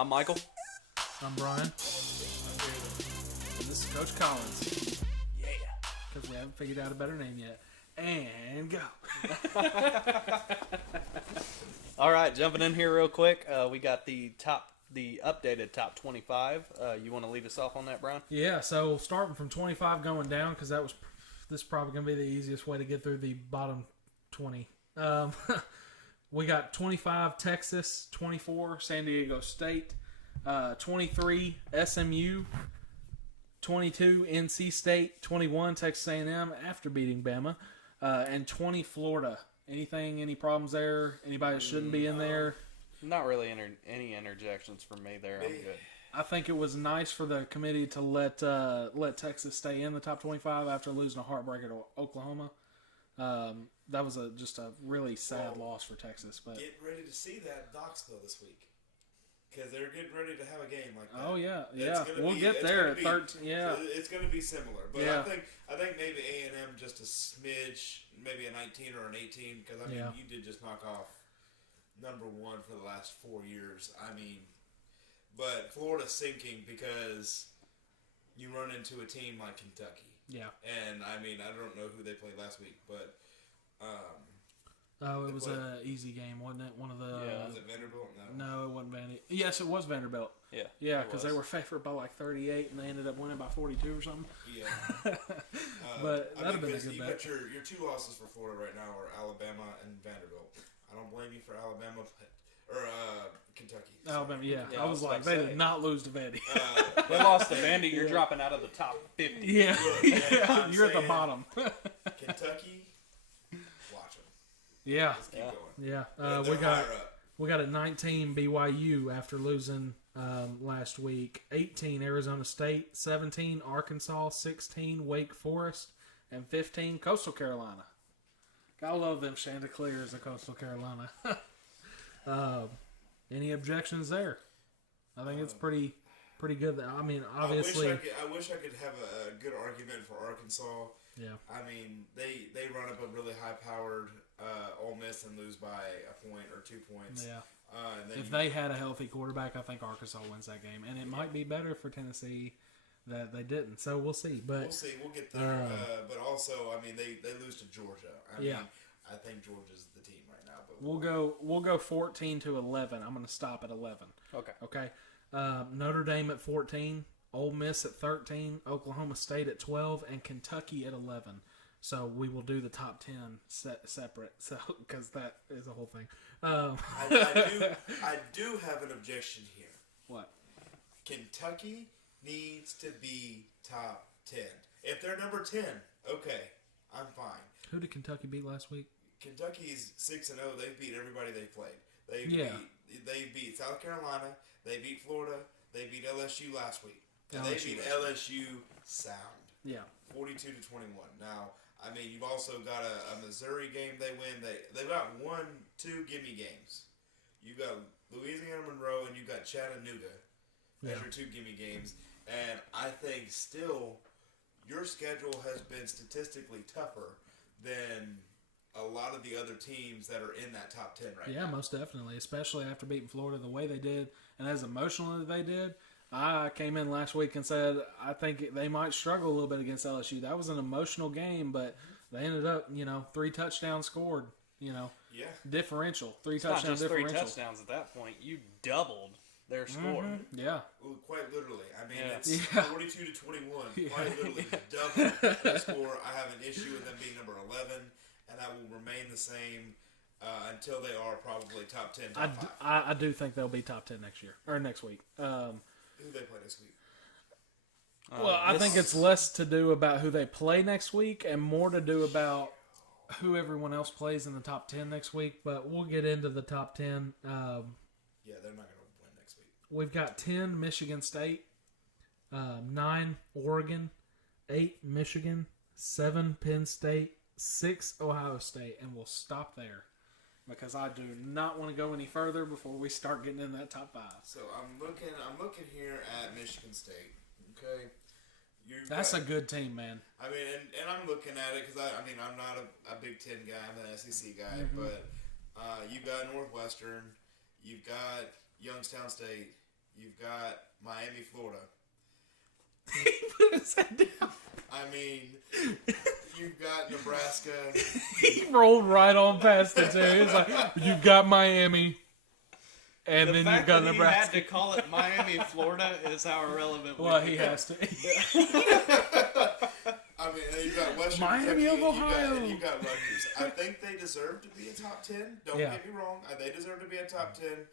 I'm Michael. I'm Brian. I'm David. And this is Coach Collins. Yeah. Because we haven't figured out a better name yet. And go. All right, jumping in here real quick. We got the updated top 25. You want to lead us off on that, Brian? Yeah, so starting from 25 going down, because this is probably going to be the easiest way to get through the bottom 20. We got 25 Texas, 24 San Diego State, 23 SMU, 22 NC State, 21 Texas A&M after beating Bama, and 20 Florida. Any problems there? Anybody that shouldn't be in there? Not really any interjections from me there. I'm good. I think it was nice for the committee to let Texas stay in the top 25 after losing a heartbreaker to Oklahoma. That was just a really sad loss for Texas. But get ready to see that Knoxville this week because they're getting ready to have a game like that. Oh yeah. We'll get there at 13. Yeah, it's going to be similar, but yeah. I think maybe A&M just a smidge, maybe a 19 or an 18 because you did just knock off number one for the last 4 years. But Florida's sinking because you run into a team like Kentucky. Yeah. And I don't know who they played last week, but it was an easy game, wasn't it? One of the was it Vanderbilt? No, it wasn't Vanderbilt. Yes, it was Vanderbilt. Yeah. Yeah, because they were favored by like 38 and they ended up winning by 42 or something. Yeah. But that'd have been a good bet. Got your two losses for Florida right now are Alabama and Vanderbilt. I don't blame you for Alabama or Kentucky. Sorry. Alabama, yeah. I was like, they did not lose to Vandy. They lost to Vandy. You're dropping out of the top 50. Yeah. Look, You're at the bottom. Kentucky, watch them. Yeah. Let's keep going. Yeah. We got at 19 BYU after losing last week. 18 Arizona State, 17 Arkansas, 16 Wake Forest, and 15 Coastal Carolina. I love them Chanticleers of Coastal Carolina. Any objections there? I think it's pretty good. Obviously, I wish I could have a good argument for Arkansas. Yeah. They run up a really high-powered Ole Miss and lose by a point or 2 points. Yeah. And then if they had a healthy quarterback, I think Arkansas wins that game, and it might be better for Tennessee that they didn't. So we'll see. But we'll see. We'll get there. But also, they lose to Georgia. I think Georgia's the team right now. But we'll go 14 to 11. I'm going to stop at 11. Okay. Notre Dame at 14, Ole Miss at 13, Oklahoma State at 12, and Kentucky at 11. So we will do the top 10 separate. So because that is a whole thing. I do have an objection here. What? Kentucky needs to be top 10. If they're number 10, okay, I'm fine. Who did Kentucky beat last week? Kentucky's 6-0. They've beat everybody they played. They beat South Carolina. They beat Florida. They beat LSU last week. And they beat LSU sound. Yeah. 42-21. Now, you've also got a Missouri game they win. They've got 1-2 gimme games. You've got Louisiana Monroe and you've got Chattanooga as your 2 gimme games. And I think still your schedule has been statistically tougher than a lot of the other teams that are in that top 10 right now. Yeah, most definitely, especially after beating Florida the way they did and as emotional as they did. I came in last week and said I think they might struggle a little bit against LSU. That was an emotional game, but they ended up, 3 touchdowns scored, differential. 3 touchdowns not just differential. 3 touchdowns at that point. You doubled their score. Mm-hmm. Yeah. Well, quite literally. It's 42-21. Yeah. Quite literally double their score. I have an issue with them being number 11, and that will remain the same until they are probably top 10, top 5. I do think they'll be top 10 next year or next week. Who do they play this week? I think it's less to do about who they play next week and more to do about who everyone else plays in the top 10 next week. But we'll get into the top 10. Yeah, they're not going to win next week. We've got 10 Michigan State, 9 Oregon, 8 Michigan, 7 Penn State, 6 Ohio State, and we'll stop there. Because I do not want to go any further before we start getting in that top 5. So I'm looking here at Michigan State. Okay, That's a good team, man. And I'm looking at it because I'm not a Big Ten guy. I'm an SEC guy, but you've got Northwestern, you've got Youngstown State, You've got Miami, Florida. He put his head down. I mean, you've got Nebraska. He rolled right on past it too. He's like, you've got Miami, and The then fact you've got that Nebraska. he had to call it Miami, Florida is how irrelevant. Well, he has to. I mean, you've got Western Miami Kentucky, of Ohio. and you've got Rutgers. I think they deserve to be a top 10. Don't Yeah. get me wrong. They deserve to be a top 10.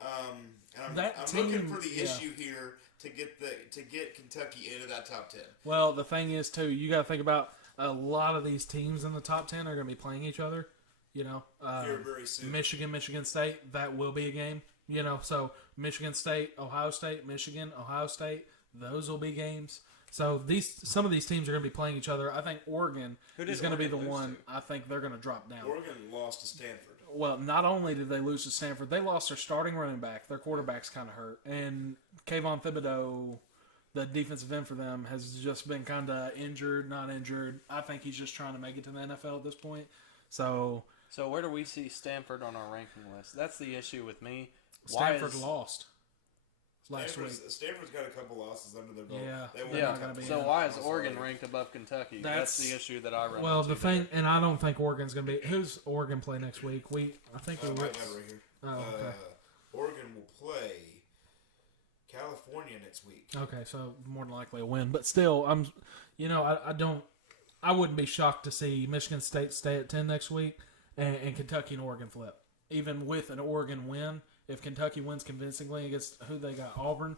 And That I'm team, looking for the yeah. issue here to get Kentucky into that top 10. Well, the thing is too, you got to think about a lot of these teams in the top 10 are going to be playing each other. You know, Here very soon. Michigan State, that will be a game. You know, so Michigan State, Ohio State, Michigan, Ohio State, those will be games. So some of these teams are going to be playing each other. I think Oregon is going to be the one. I think they're going to drop down. Oregon lost to Stanford. Well, not only did they lose to Stanford, they lost their starting running back. Their quarterback's kind of hurt, and Kayvon Thibodeau, the defensive end for them, has just been kind of injured, not injured. I think he's just trying to make it to the NFL at this point. So where do we see Stanford on our ranking list? That's the issue with me. Stanford lost last week. Stanford's got a couple losses under their belt. Yeah. They won't They're Yeah. not gonna be So in. why is Oregon ranked above Kentucky? That's the issue that I run Well, into. the thing, and I don't think Oregon's going to be. Who's Oregon play next week? I think we I were. might have it right here. Oh, okay. Oregon will play California next week. Okay, so more than likely a win, but still, I wouldn't be shocked to see Michigan State stay at 10 next week and Kentucky and Oregon flip. Even with an Oregon win, if Kentucky wins convincingly against who they got, Auburn.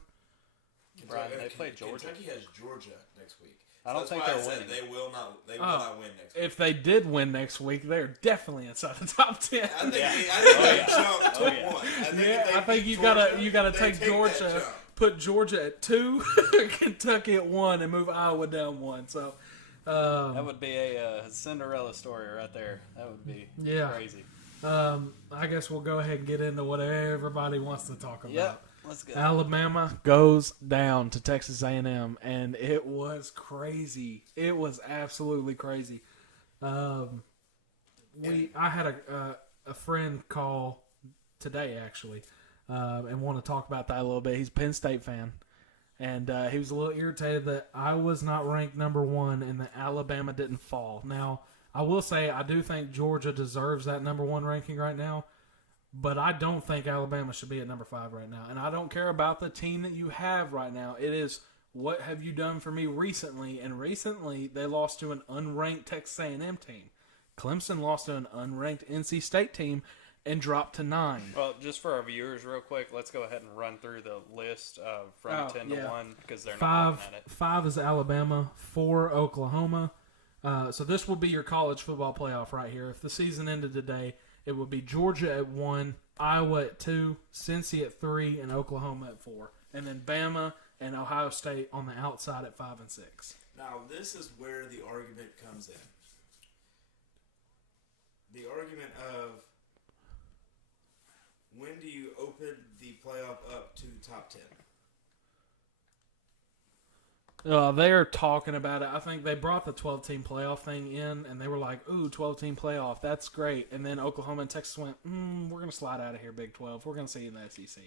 Brian, they play Georgia. Kentucky has Georgia next week. I don't think that's they're why I said winning. They will not win next week. If they did win next week, they're definitely inside the top 10. I think Yeah. they jump to one. I think you gotta take Georgia, that jump. put Georgia at 2, Kentucky at 1, and move Iowa down 1. So That would be a Cinderella story right there. That would be crazy. I guess we'll go ahead and get into what everybody wants to talk about. Yep, let's go. Alabama goes down to Texas A&M, and it was crazy. It was absolutely crazy. I had a friend call today, actually, and want to talk about that a little bit. He's a Penn State fan, and he was a little irritated that I was not ranked number 1 and that Alabama didn't fall. Now, I will say I do think Georgia deserves that number 1 ranking right now, but I don't think Alabama should be at number 5 right now. And I don't care about the team that you have right now. It is, what have you done for me recently? And recently, they lost to an unranked Texas A&M team. Clemson lost to an unranked NC State team and dropped to 9. Well, just for our viewers, real quick, let's go ahead and run through the list from 10 to 1 because they're not looking at it. 5 is Alabama, 4 Oklahoma. So this will be your college football playoff right here. If the season ended today, it would be Georgia at 1, Iowa at 2, Cincy at 3, and Oklahoma at 4. And then Bama and Ohio State on the outside at 5 and 6. Now, this is where the argument comes in. The argument of when do you open the playoff up to top 10? They're talking about it. I think they brought the 12-team playoff thing in, and they were like, ooh, 12-team playoff, that's great. And then Oklahoma and Texas went, we're going to slide out of here, Big 12. We're going to see you in the SEC.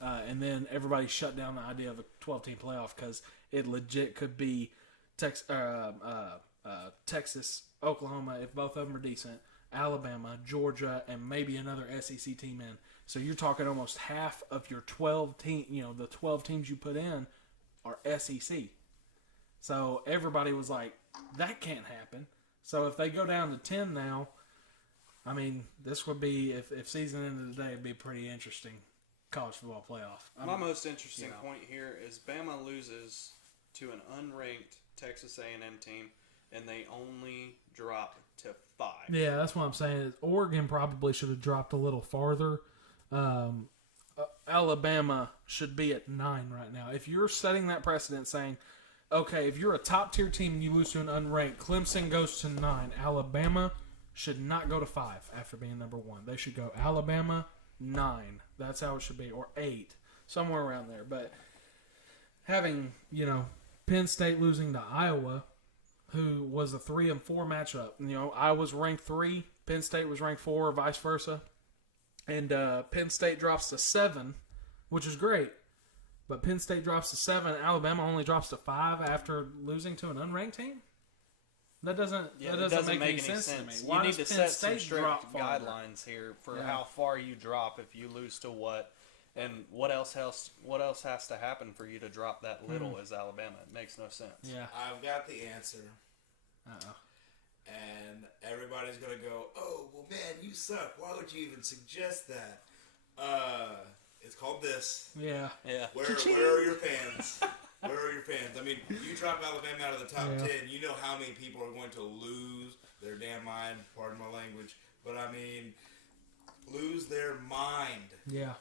And then everybody shut down the idea of a 12-team playoff because it legit could be Texas, Oklahoma, if both of them are decent, Alabama, Georgia, and maybe another SEC team in. So you're talking almost half of your 12 team, the 12 teams you put in are SEC. So everybody was like, that can't happen. So if they go down to 10 now, I mean, this would be, if season ended today, it'd be a pretty interesting college football playoff. My most interesting point here is Bama loses to an unranked Texas A&M team, and they only drop to 5. Yeah, that's what I'm saying. Is Oregon probably should have dropped a little farther. Alabama should be at 9 right now. If you're setting that precedent saying, okay, if you're a top-tier team and you lose to an unranked, Clemson goes to 9. Alabama should not go to 5 after being number 1. They should go Alabama, 9. That's how it should be. Or 8. Somewhere around there. But having, Penn State losing to Iowa, who was a 3 and 4 matchup. Iowa's ranked 3, Penn State was ranked 4, or vice versa. And Penn State drops to 7, which is great. but Penn State drops to 7. Alabama only drops to 5 after losing to an unranked team. That doesn't make any sense to me. You need to set some strict drop farther? guidelines here for how far you drop if you lose to what, and what else has to happen for you to drop that little as Alabama. It makes no sense. Yeah, I've got the answer. Uh-oh. And everybody's going to go, oh, well, man, you suck. Why would you even suggest that? It's called this. Yeah. Where are your fans? Where are your fans? I mean, you drop Alabama out of the top 10, you know how many people are going to lose their damn mind, pardon my language, but I mean, lose their mind. Yeah.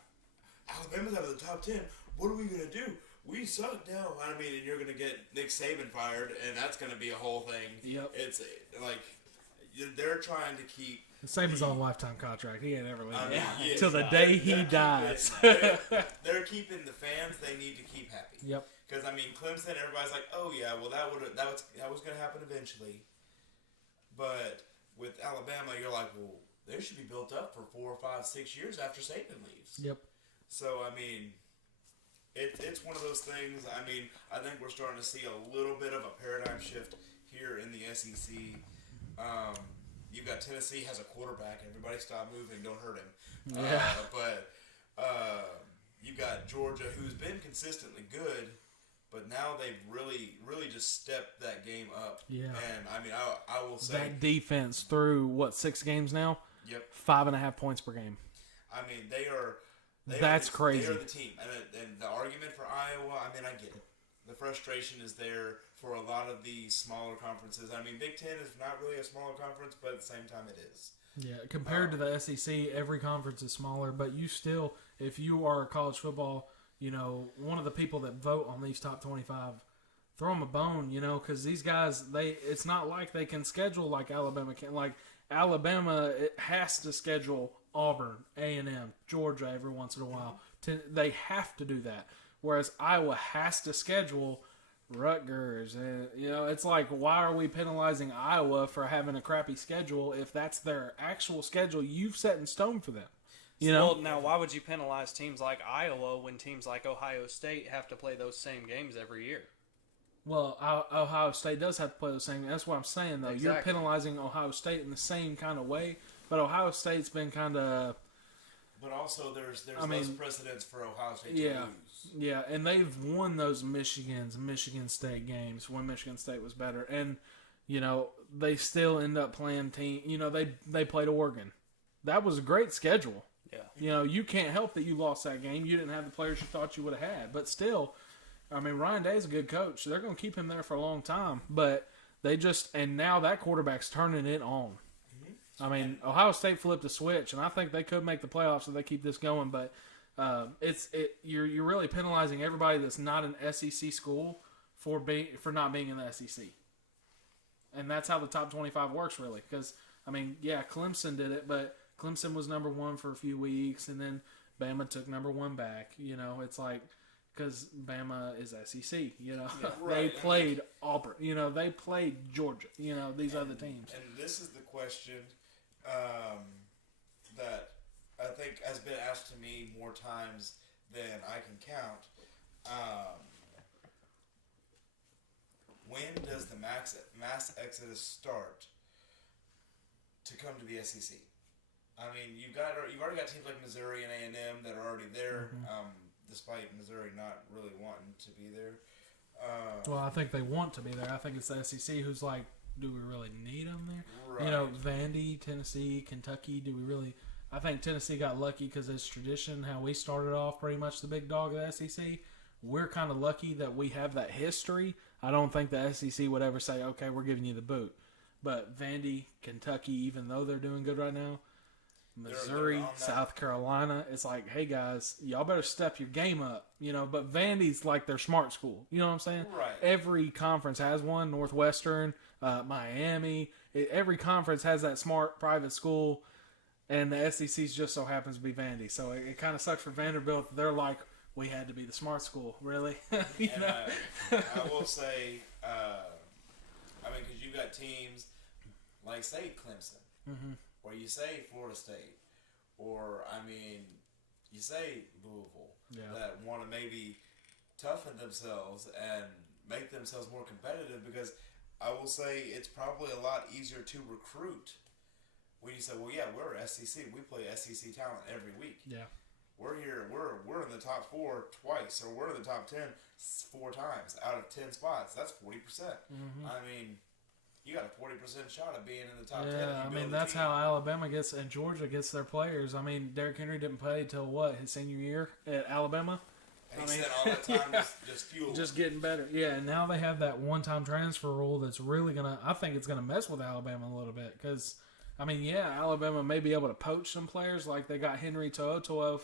Alabama's out of the top 10. What are we going to do? We suck now. I mean, and you're going to get Nick Saban fired, and that's going to be a whole thing. Yep. It's like, they're trying to keep... Saban's on a lifetime contract. He ain't ever leaving yeah, till the day he dies. They're keeping the fans they need to keep happy. Yep. Because I mean, Clemson, everybody's like, "Oh yeah, well that was going to happen eventually." But with Alabama, you're like, "Well, they should be built up for 4, 5, 6 years after Saban leaves." Yep. So I mean, it's one of those things. I mean, I think we're starting to see a little bit of a paradigm shift here in the SEC. You've got Tennessee has a quarterback. Everybody stop moving. Don't hurt him. Yeah. But you've got Georgia, who's been consistently good, but now they've really just stepped that game up. Yeah. And, I mean, I will say... That defense through, 6 games now? Yep. 5.5 points per game. I mean, they are... That's crazy. They are the team. And the argument for Iowa, I mean, I get it. The frustration is there for a lot of these smaller conferences. I mean, Big Ten is not really a smaller conference, but at the same time it is. Yeah, compared to the SEC, every conference is smaller, but you still, if you are college football, one of the people that vote on these top 25, throw them a bone, because these guys, it's not like they can schedule like Alabama can. Like, Alabama, it has to schedule Auburn, A&M, Georgia every once in a while. They have to do that. Whereas Iowa has to schedule Rutgers. And, it's like, why are we penalizing Iowa for having a crappy schedule if that's their actual schedule you've set in stone for them? Well, now, why would you penalize teams like Iowa when teams like Ohio State have to play those same games every year? Well, Ohio State does have to play the same. That's what I'm saying, though. Exactly. You're penalizing Ohio State in the same kind of way, but Ohio State's been kind of... But also, there's less precedence for Ohio State to lose. Yeah, and they've won those Michigan State games when Michigan State was better. And, they still end up playing team. They played Oregon. That was a great schedule. Yeah. You can't help that you lost that game. You didn't have the players you thought you would have had. But still, I mean, Ryan Day's a good coach. They're going to keep him there for a long time. But and now that quarterback's turning it on. I mean, Ohio State flipped a switch, and I think they could make the playoffs if they keep this going. But you're really penalizing everybody that's not an SEC school for not being in the SEC, and that's how the top 25 works, really. Because I mean, yeah, Clemson did it, but Clemson was number 1 for a few weeks, and then Bama took number 1 back. It's like because Bama is SEC. Yeah, they played Auburn. They played Georgia. These other teams. And this is the question. That I think has been asked to me more times than I can count. When does the mass exodus start to come to the SEC? I mean, you've already got teams like Missouri and A&M that are already there, despite Missouri not really wanting to be there. Well, I think they want to be there. I think it's the SEC who's like, do we really need them there? Right. Vandy, Tennessee, Kentucky, do we really... I think Tennessee got lucky because it's tradition, how we started off pretty much the big dog of the SEC. We're kind of lucky that we have that history. I don't think the SEC would ever say, okay, we're giving you the boot. But Vandy, Kentucky, even though they're doing good right now, Missouri, South Carolina, it's like, hey guys, y'all better step your game up, but Vandy's like their smart school. You know what I'm saying? Right. Every conference has one. Northwestern, Miami, every conference has that smart private school, and the SEC just so happens to be Vandy. So it kind of sucks for Vanderbilt. They're like, we had to be the smart school, really. I will say, because you've got teams like, say, Clemson, or you say Florida State, or, you say Louisville, that want to maybe toughen themselves and make themselves more competitive, because I will say it's probably a lot easier to recruit when you say, well, yeah, we're SEC. We play SEC talent every week. Yeah. We're here. We're in the top 4 twice, or we're in the top 10 4 times out of 10 spots. That's 40%. Mm-hmm. I mean, you got a 40% shot of being in the top 10. Yeah, I mean, that's how Alabama gets and Georgia gets their players. I mean, Derrick Henry didn't play till what, his senior year at Alabama? And he spent all that time just fueling. Just getting better. Yeah, and now they have that one-time transfer rule that's really going to, I think it's going to mess with Alabama a little bit. Because, I mean, yeah, Alabama may be able to poach some players like they got Henry To'oTo'o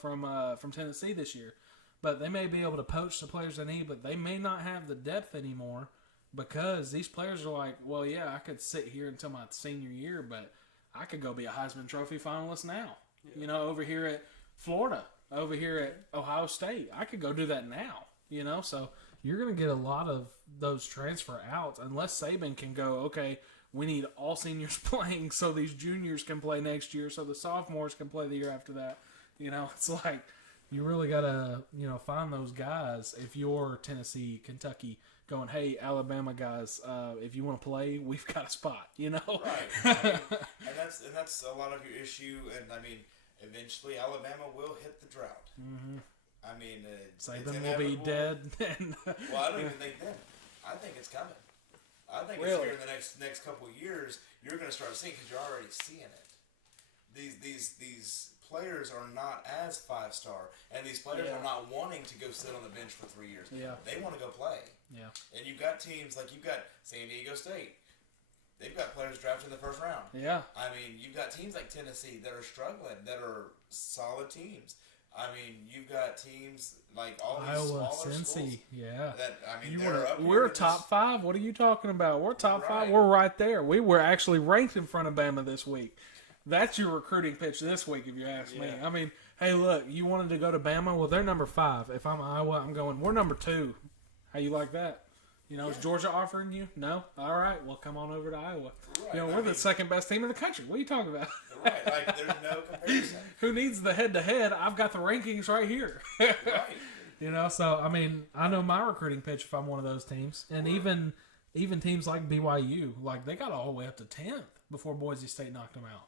from Tennessee this year. But they may be able to poach the players they need, but they may not have the depth anymore. Because these players are like, well, yeah, I could sit here until my senior year, but I could go be a Heisman Trophy finalist now. Yeah. You know, over here at Florida, over here at Ohio State, I could go do that now. You know, so you're going to get a lot of those transfer outs unless Saban can go, okay, we need all seniors playing so these juniors can play next year, so the sophomores can play the year after that. You know, it's like you really got to, you know, find those guys if you're Tennessee, Kentucky, going, hey, Alabama guys, if you want to play, we've got a spot, you know? Right. I mean, and that's a lot of your issue. And, I mean, eventually Alabama will hit the drought. Mm-hmm. I mean, Saban will be dead. Well, I don't even think then. I think it's coming. I think really? It's here in the next couple of years. You're going to start seeing, because you're already seeing it. These players are not as 5-star, and these players are not wanting to go sit on the bench for 3 years. Yeah. They want to go play. Yeah. And you've got teams like you've got San Diego State. They've got players drafted in the first round. Yeah. I mean, you've got teams like Tennessee that are struggling, that are solid teams. I mean, you've got teams like all these Iowa, smaller Cincy, schools. yeah. That, I mean, they're up we're here top 5. What are you talking about? We're top 5. Right. We're right there. We were actually ranked in front of Bama this week. That's your recruiting pitch this week, if you ask me. I mean, hey, look, you wanted to go to Bama? Well, they're number 5. If I'm Iowa, I'm going, we're number 2. How you like that? You know, is Georgia offering you? No? All right, well, come on over to Iowa. Right. You know, we're the second best team in the country. What are you talking about? Right, like, there's no comparison. Who needs the head-to-head? I've got the rankings right here. Right. You know, so, I mean, I know my recruiting pitch if I'm one of those teams. And even teams like BYU, like, they got all the way up to 10th before Boise State knocked them out.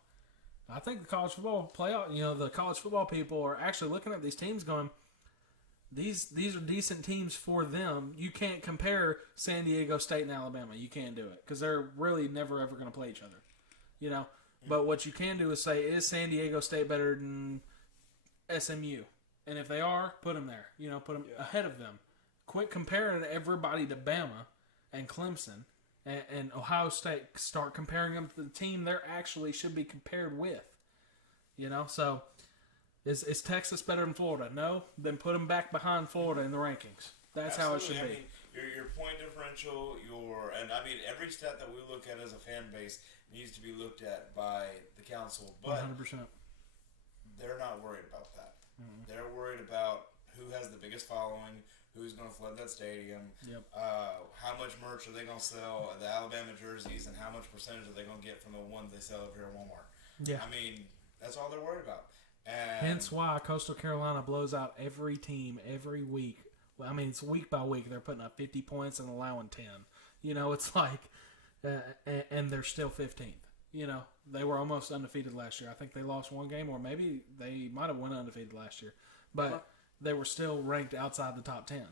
I think the college football playoff, you know, the college football people are actually looking at these teams going, these are decent teams for them. You can't compare San Diego State and Alabama. You can't do it because they're really never ever going to play each other, you know. But what you can do is say, is San Diego State better than SMU? And if they are, put them there. You know, put them ahead of them. Quit comparing everybody to Bama and Clemson and Ohio State. Start comparing them to the team they actually should be compared with. You know, so is Texas better than Florida? No? Then put them back behind Florida in the rankings. That's Absolutely. how it should be. I mean, your point differential, and I mean, every stat that we look at as a fan base needs to be looked at by the council, but 100%. They're not worried about that. Mm-hmm. They're worried about who has the biggest following, who's going to flood that stadium, how much merch are they going to sell, the Alabama jerseys, and how much percentage are they going to get from the ones they sell over here at Walmart. Yeah. I mean, that's all they're worried about. And hence why Coastal Carolina blows out every team every week. Well, I mean, it's week by week. They're putting up 50 points and allowing 10. You know, it's like, and they're still 15th. You know, they were almost undefeated last year. I think they lost one game, or maybe they might have went undefeated last year. But they were still ranked outside the top 10. Yeah.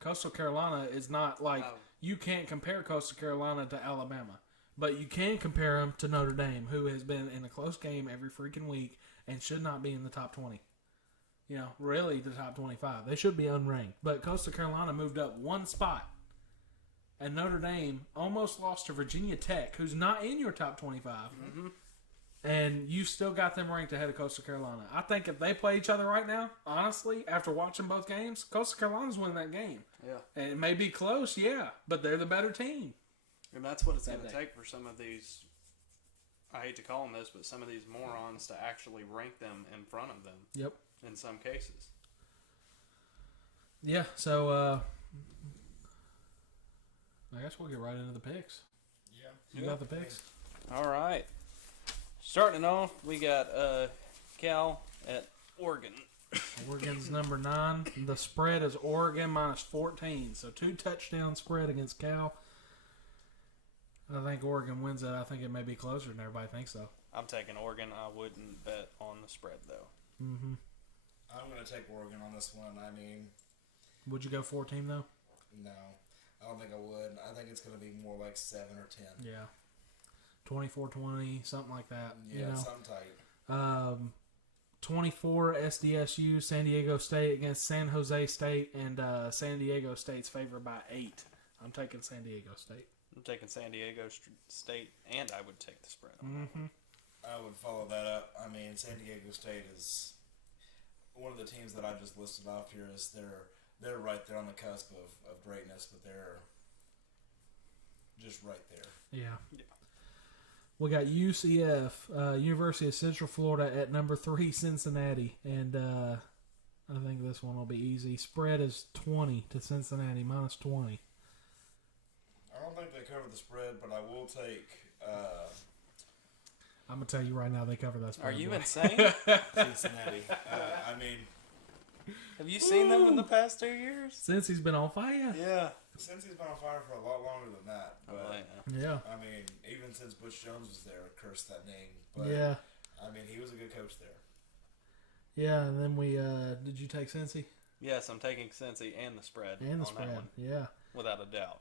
Coastal Carolina is not like, you can't compare Coastal Carolina to Alabama. But you can compare them to Notre Dame, who has been in a close game every freaking week and should not be in the top 20. You know, really the top 25. They should be unranked. But Coastal Carolina moved up one spot. And Notre Dame almost lost to Virginia Tech, who's not in your top 25. Mm-hmm. And you still got them ranked ahead of Coastal Carolina. I think if they play each other right now, honestly, after watching both games, Coastal Carolina's winning that game. Yeah. And it may be close, but they're the better team. And that's what it's going to take for some of these, I hate to call them this, but some of these morons to actually rank them in front of them. Yep. In some cases. Yeah, so I guess we'll get right into the picks. Yeah. You got the picks? All right. Starting off, we got Cal at Oregon. Oregon's number 9. The spread is Oregon minus 14. So 2 touchdown spread against Cal. I think Oregon wins it. I think it may be closer than everybody thinks, though. I'm taking Oregon. I wouldn't bet on the spread, though. Mm-hmm. I'm going to take Oregon on this one. I mean... Would you go 14, though? No. I don't think I would. I think it's going to be more like 7 or 10. Yeah. 24-20, something like that. Yeah, you know? something tight. 24 SDSU, San Diego State against San Jose State, and San Diego State's favored by 8. I'm taking San Diego State. I'm taking San Diego State, and I would take the spread on that one. I would follow that up. I mean, San Diego State is one of the teams that I just listed off here. Is they're right there on the cusp of greatness, but they're just right there. Yeah. Yeah. We got UCF, University of Central Florida at number 3, Cincinnati, and I think this one will be easy. Spread is 20 to Cincinnati, minus 20. I don't think they cover the spread, but I will take I'm going to tell you right now they cover that spread. Are you boy. insane? Cincinnati. I mean, Have you seen them in the past 2 years? Since he's been on fire? Yeah. since he's been on fire for a lot longer than that. But, Yeah. I mean, even since Butch Jones was there, cursed that name. But, Yeah. I mean, he was a good coach there. Yeah, and then we, did you take Cincy? Yes, I'm taking Cincy and the spread. And the on spread, that one, yeah. without a doubt.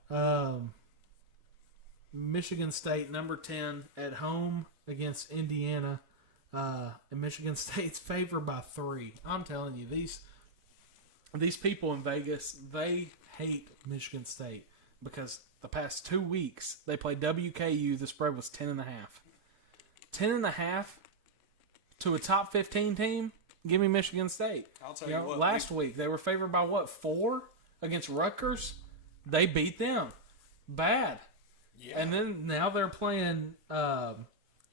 Michigan State, number 10, at home against Indiana. And Michigan State's favored by 3. I'm telling you, these people in Vegas, they hate Michigan State because the past 2 weeks they played WKU. The spread was 10.5. 10.5 to a top 15 team. Give me Michigan State. I'll tell you what. Last week they were favored by 4 against Rutgers. They beat them bad. Yeah. And then now they're playing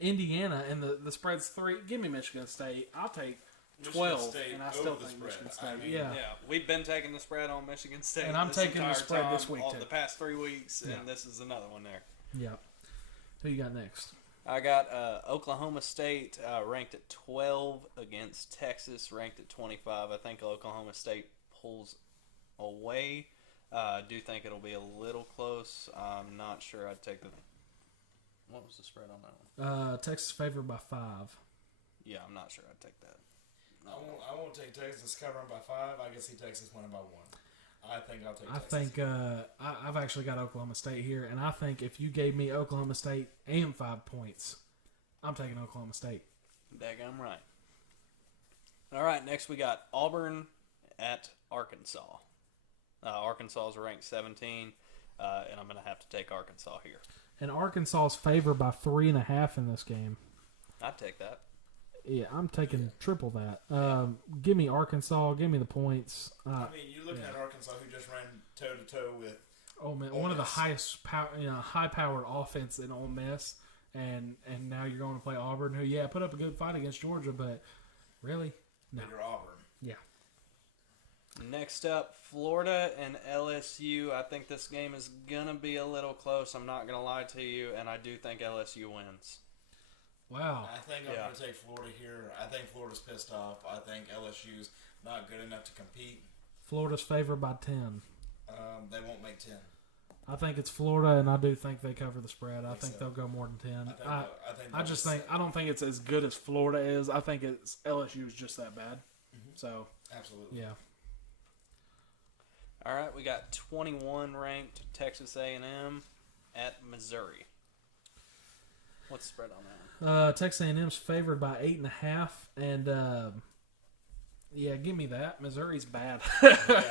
Indiana, and the spread's 3. Give me Michigan State. I'll take 12, Michigan State and I over still the think spread. Michigan State. I mean, yeah. Yeah, we've been taking the spread on Michigan State. And I'm this taking the entire spread time, this week, all too. the past 3 weeks, Yeah. and this is another one there. Yeah. Who you got next? I got Oklahoma State ranked at 12 against Texas, ranked at 25. I think Oklahoma State pulls away. I do think it'll be a little close. I'm not sure I'd take the... What was the spread on that one? Texas favored by 5. Yeah, I'm not sure I'd take that. I won't take Texas covering by 5. I can see Texas winning by 1. I think I'll take I Texas. think I've actually got Oklahoma State here, and I think if you gave me Oklahoma State and 5 points, I'm taking Oklahoma State. Daggum right. All right, next we got Auburn at Arkansas. Arkansas is ranked 17, and I'm going to have to take Arkansas here. And Arkansas is favored by 3.5 in this game. I'd take that. Yeah, I'm taking triple that. Give me Arkansas. Give me the points. I mean, you're looking at Arkansas, who just ran toe-to-toe with Oh man, Ole one of the Miss. highest high-powered offense in Ole Miss, and now you're going to play Auburn, who put up a good fight against Georgia, but really, no. your Auburn. Yeah. Next up, Florida and LSU. I think this game is going to be a little close. I'm not going to lie to you, and I do think LSU wins. Wow. I think I'm going to take Florida here. I think Florida's pissed off. I think LSU's not good enough to compete. Florida's favored by 10. They won't make 10. I think it's Florida, and I do think they cover the spread. I think so. they'll go more than 10. I I don't think it's as good as Florida is. I think it's LSU is just that bad. Mm-hmm. So, Absolutely. yeah. All right, we got 21 ranked Texas A&M at Missouri. What's the spread on that one? Texas A&M's favored by 8.5, and give me that. Missouri's bad.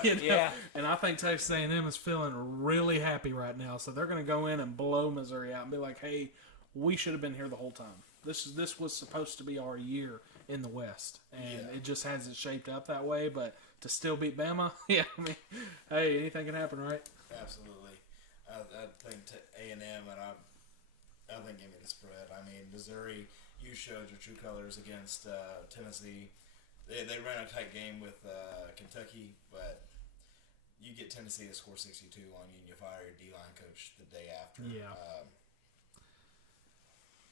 Yeah. And I think Texas A&M is feeling really happy right now, so they're going to go in and blow Missouri out and be like, "Hey, we should have been here the whole time. This was supposed to be our year in the West, and it just hasn't shaped up that way." But to still beat Bama, I mean, hey, anything can happen, right? Absolutely. I think A&M, and I think give me the spread. I mean, Missouri, you showed your true colors against Tennessee. They ran a tight game with Kentucky, but you get Tennessee to score 62 on you, and you fire your D-line coach the day after. Yeah.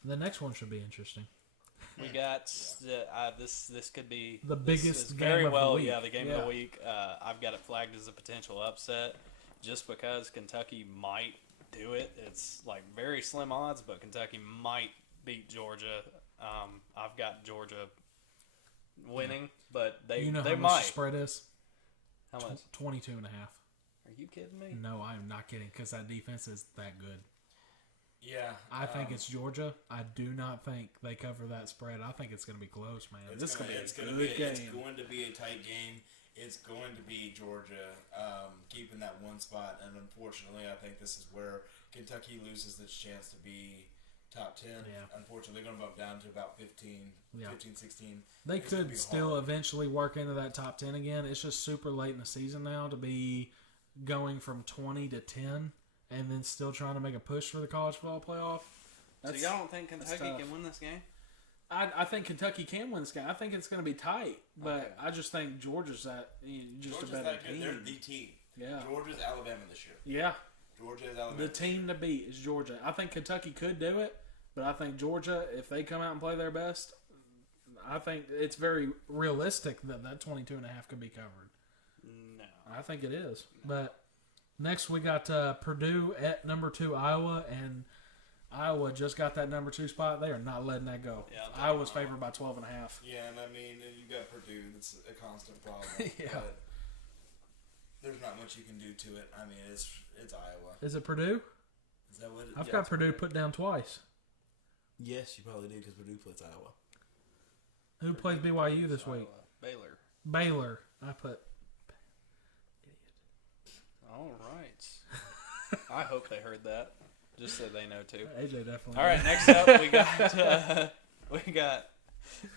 The next one should be interesting. We got this could be The this biggest is game very of the well, week. yeah, the game of Yeah. the week. I've got it flagged as a potential upset, just because Kentucky might do it. It's like very slim odds, but Kentucky might beat Georgia. I've got Georgia winning, but they You know they how much might. the spread is? How much? 22.5. Are you kidding me? No, I am not kidding because that defense is that good. Yeah. I think it's Georgia. I do not think they cover that spread. I think it's going to be close, man. It's going to be It's a going good game. It's going to be a tight game. It's going to be Georgia keeping that one spot, and unfortunately, I think this is where Kentucky loses its chance to be top 10. Yeah. Unfortunately, they're going to bump down to about 15, 16. They It's gonna could be still hard. eventually work into that top 10 again. It's just super late in the season now to be going from 20 to 10 and then still trying to make a push for the college football playoff. So y'all don't think that's Kentucky tough. can win this game? I think Kentucky can win this game. I think it's going to be tight, but Okay. I just think Georgia's just Georgia's a better that good. team. They're the team. Yeah. Georgia's Alabama this year. Yeah. Georgia is Alabama. The team to beat is Georgia. I think Kentucky could do it, but I think Georgia, if they come out and play their best, I think it's very realistic that 22.5 could be covered. No. I think it is. But next we got Purdue at number 2 Iowa, and Iowa just got that number 2 spot. They are not letting that go. Yeah, Iowa's favored by 12.5. Yeah, and I mean, you got Purdue. It's a constant problem. Yeah. But there's not much you can do to it. I mean, it's Iowa. Is it Purdue? Is that what it I've yeah, got it's Purdue put down twice. Yes, you probably do because Purdue plays Iowa. Who plays BYU this week? Baylor. Baylor. I put. All right. I hope they heard that, just so they know too. AJ definitely. All right, did. next up we got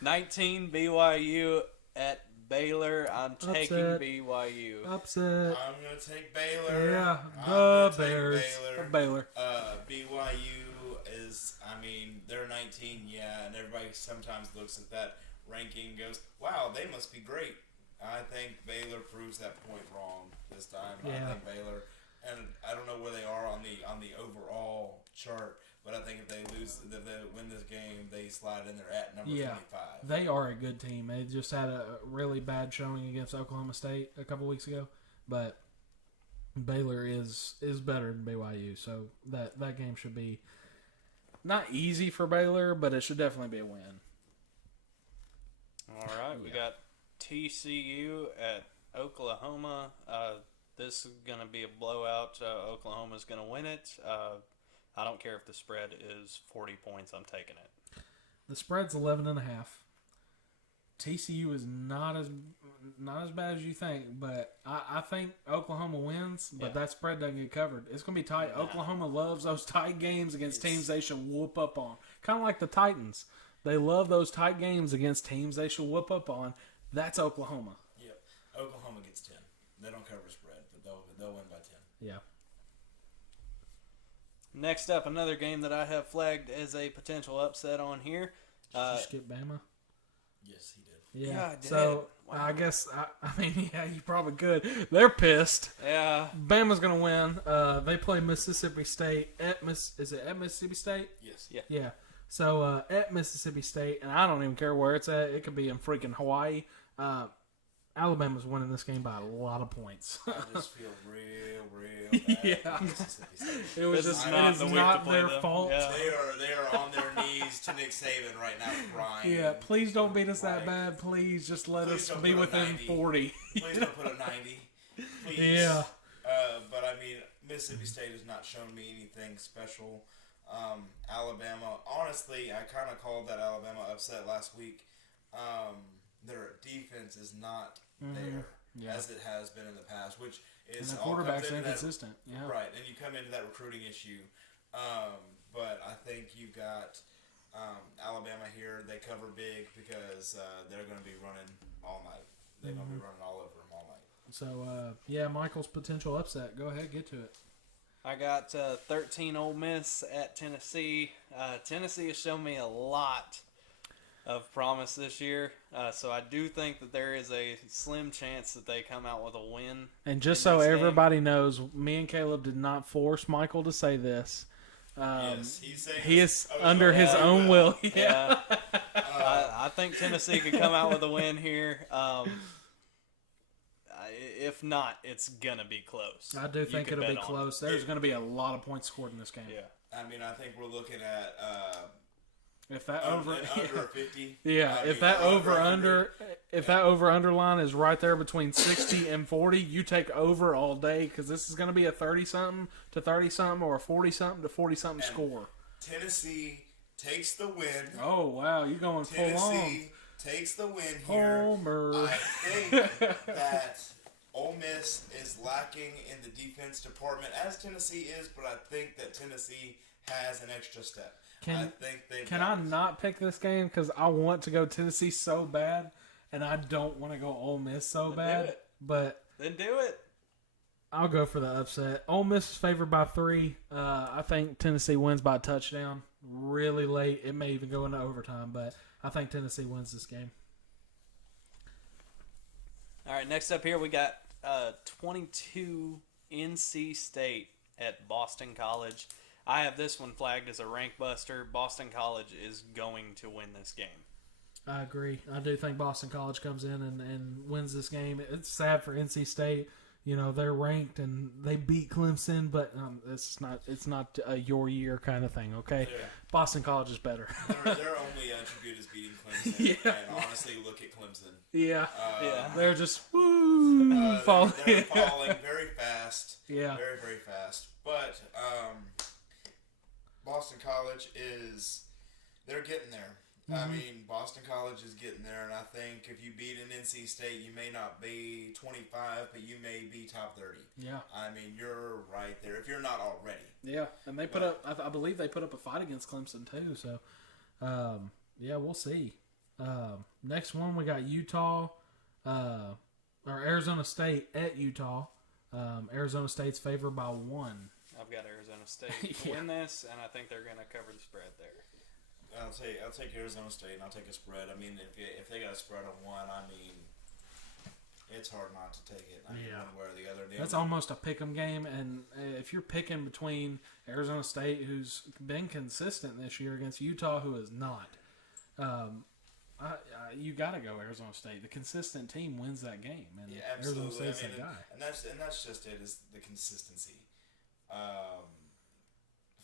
19 BYU at Baylor. I'm taking Upset. BYU. Upset. I'm gonna take Baylor. Yeah, I'm the gonna take Bears. Baylor. Baylor. BYU is, I mean, they're 19, yeah, and everybody sometimes looks at that ranking and goes, wow, they must be great. I think Baylor proves that point wrong this time. Yeah. I think Baylor, and I don't know where they are on the overall chart, but I think if they win this game, they slide in there at number 25. They are a good team. They just had a really bad showing against Oklahoma State a couple weeks ago, but Baylor is better than BYU, so that game should be not easy for Baylor, but it should definitely be a win. All right, we got TCU at Oklahoma. This is going to be a blowout. Oklahoma's going to win it. I don't care if the spread is 40 points. I'm taking it. The spread's 11.5. TCU is not as bad as you think, but I think Oklahoma wins, but that spread doesn't get covered. It's going to be tight. Nah. Oklahoma loves those tight games against teams they should whoop up on. Kind of like the Titans. They love those tight games against teams they should whoop up on. That's Oklahoma. Yep. Oklahoma gets 10. They don't cover spread, but they'll win by 10. Yeah. Next up, another game that I have flagged as a potential upset on here. Did you skip Bama? Yes, he did. Yeah. Yeah, I did. So Wow. I guess I mean yeah, you probably could. They're pissed. Yeah. Bama's gonna win. They play Mississippi State at Is it at Mississippi State? Yes. Yeah. Yeah. So at Mississippi State, and I don't even care where it's at. It could be in freaking Hawaii. Alabama's winning this game by a lot of points. I just feel real bad. Yeah. for Mississippi State. It was This just is not it's the week not to play their them. fault. Yeah. They are on their knees to Nick Saban right now, crying. Yeah, please don't beat us that Like, bad. Please just let please us don't be put a within 90. 40. Please don't put a 90. Please. Yeah. But I mean, Mississippi State has not shown me anything special. Alabama, honestly, I kind of called that Alabama upset last week. Their defense is not there as it has been in the past, which And is the all comes quarterback's into that- inconsistent. Yeah. Right, and you come into that recruiting issue. But I think you got Alabama here. They cover big because they're going to be running all night. They're going to be running all over them all night. So, yeah, Michael's potential upset. Go ahead, get to it. I got 13 Ole Miss at Tennessee. Tennessee has shown me a lot of promise this year, so I do think that there is a slim chance that they come out with a win. And just in so this game. everybody knows, me and Caleb did not force Michael to say this. Yes, he's saying He this- is under his own will. Yeah. Yeah. think Tennessee could come out with a win here. If not, it's going to be close. I do think it'll be close. There's going to be a lot of points scored in this game. Yeah. I mean, I think we're looking at if that under 50. Yeah, if that over under line is right there between 60 and 40, you take over all day because this is going to be a 30-something to 30-something or a 40-something to 40-something score. Tennessee takes the win. Oh, wow, you're going full on. Tennessee takes the win here. Homer. I think that Ole Miss is lacking in the defense department, as Tennessee is, but I think that Tennessee has an extra step. Can I not pick this game because I want to go Tennessee so bad, and I don't want to go Ole Miss so bad. But then do it. I'll go for the upset. Ole Miss is favored by 3. I think Tennessee wins by a touchdown really late. It may even go into overtime, but I think Tennessee wins this game. All right, next up here we got 22 NC State at Boston College. I have this one flagged as a rank buster. Boston College is going to win this game. I agree. I do think Boston College comes in and wins this game. It's sad for NC State. You know, they're ranked and they beat Clemson, but it's not a your year kind of thing, okay? Yeah. Boston College is better. Their only attribute is beating Clemson. Yeah. And honestly, look at Clemson. Yeah. Yeah. They're just falling. They're falling very fast. Yeah. Very, very fast. But Boston College they're getting there. Mm-hmm. I mean, Boston College is getting there, and I think if you beat an NC State, you may not be 25, but you may be top 30. Yeah. I mean, you're right there, if you're not already. Yeah, and they put up, I believe they put up a fight against Clemson too, so, yeah, we'll see. Next one, we got Utah, or Arizona State at Utah. Arizona State's favored by 1. I've got Arizona State to win this, and I think they're going to cover the spread there. I'll take Arizona State, and I'll take a spread. I mean, if they got a spread on 1, I mean, it's hard not to take it. I mean, one way or the other. That's almost a pick'em game, and if you're picking between Arizona State, who's been consistent this year, against Utah, who is not, you got to go Arizona State. The consistent team wins that game, and Arizona State's that guy. And that's just it, is the consistency.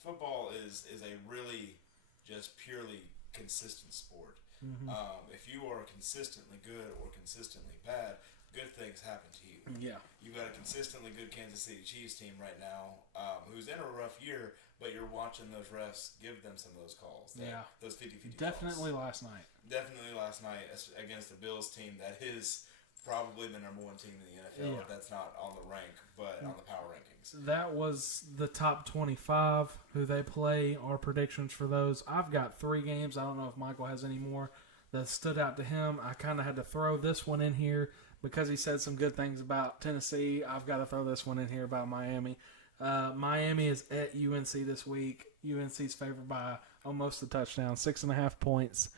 Football is a really just purely consistent sport. Mm-hmm. If you are consistently good or consistently bad, good things happen to you. Yeah. You've got a consistently good Kansas City Chiefs team right now, who's in a rough year, but you're watching those refs give them some of those calls. Those 50-50 Definitely calls. Definitely last night against the Bills team that is probably the number 1 team in the NFL. Yeah. That's not on the rank, but on the power rankings. That was the top 25 who they play. Our predictions for those. I've got 3 games. I don't know if Michael has any more that stood out to him. I kind of had to throw this one in here because he said some good things about Tennessee. I've got to throw this one in here about Miami. Miami is at UNC this week. UNC's favored by almost a touchdown, 6.5 points.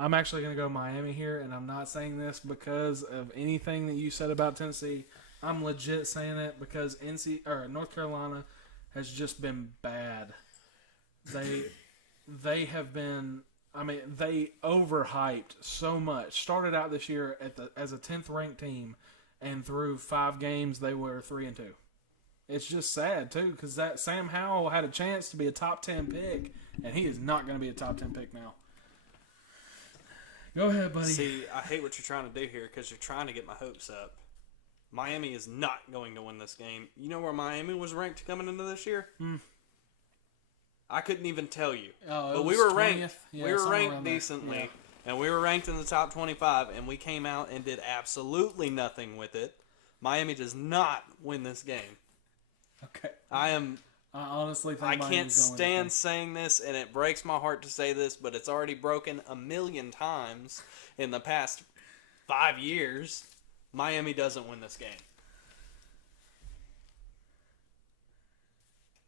I'm actually going to go Miami here, and I'm not saying this because of anything that you said about Tennessee. I'm legit saying it because North Carolina has just been bad. They have been. I mean, they overhyped so much. Started out this year as a 10th ranked team, and through 5 games they were 3-2. It's just sad too because that Sam Howell had a chance to be a top 10 pick, and he is not going to be a top 10 pick now. Go ahead, buddy. See, I hate what you're trying to do here because you're trying to get my hopes up. Miami is not going to win this game. You know where Miami was ranked coming into this year? I couldn't even tell you. But we were 20th. Ranked. Yeah, we were ranked decently, and we were ranked in the top 25, and we came out and did absolutely nothing with it. Miami does not win this game. Okay. I honestly think I can't stand saying this, and it breaks my heart to say this, but it's already broken a million times in the past 5 years. Miami doesn't win this game.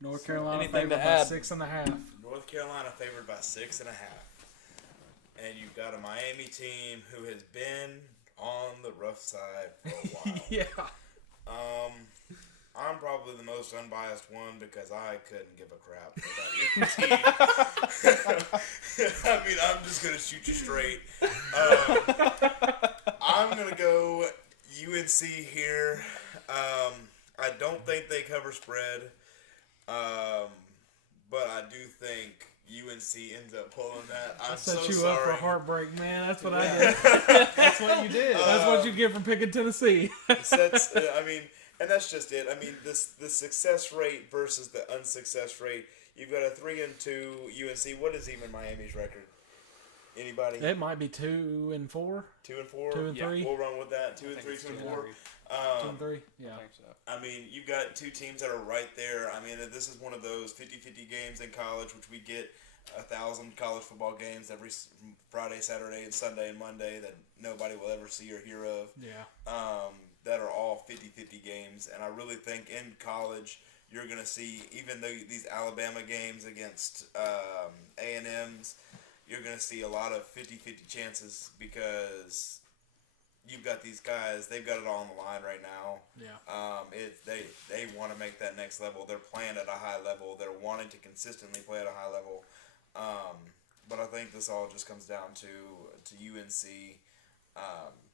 North Carolina Anything favored to by add? 6.5. North Carolina favored by 6.5. And you've got a Miami team who has been on the rough side for a while. Yeah. I'm probably the most unbiased one because I couldn't give a crap about either team. I mean, I'm just going to shoot you straight. I'm going to go UNC here. I don't think they cover spread, but I do think UNC ends up pulling that. I'm so set you sorry. up for heartbreak, man. That's what I did. That's what you did. That's what you get from picking Tennessee. I mean, and that's just it. I mean, the success rate versus the unsuccess rate. You've got a 3-2 UNC. What is even Miami's record? Anybody? It might be 2-4. 2-4. 2-3. We'll run with that. 2-3, 2-4. 2-3. Yeah. I think so. I mean, you've got two teams that are right there. I mean, this is one of those 50-50 games in college, which we get 1,000 college football games every Friday, Saturday, and Sunday and Monday that nobody will ever see or hear of. Yeah. That are all 50-50 games. And I really think in college you're going to see, even though these Alabama games against A&M's, you're going to see a lot of 50-50 chances because you've got these guys, they've got it all on the line right now. Yeah. They want to make that next level. They're playing at a high level. They're wanting to consistently play at a high level. But I think this all just comes down to UNC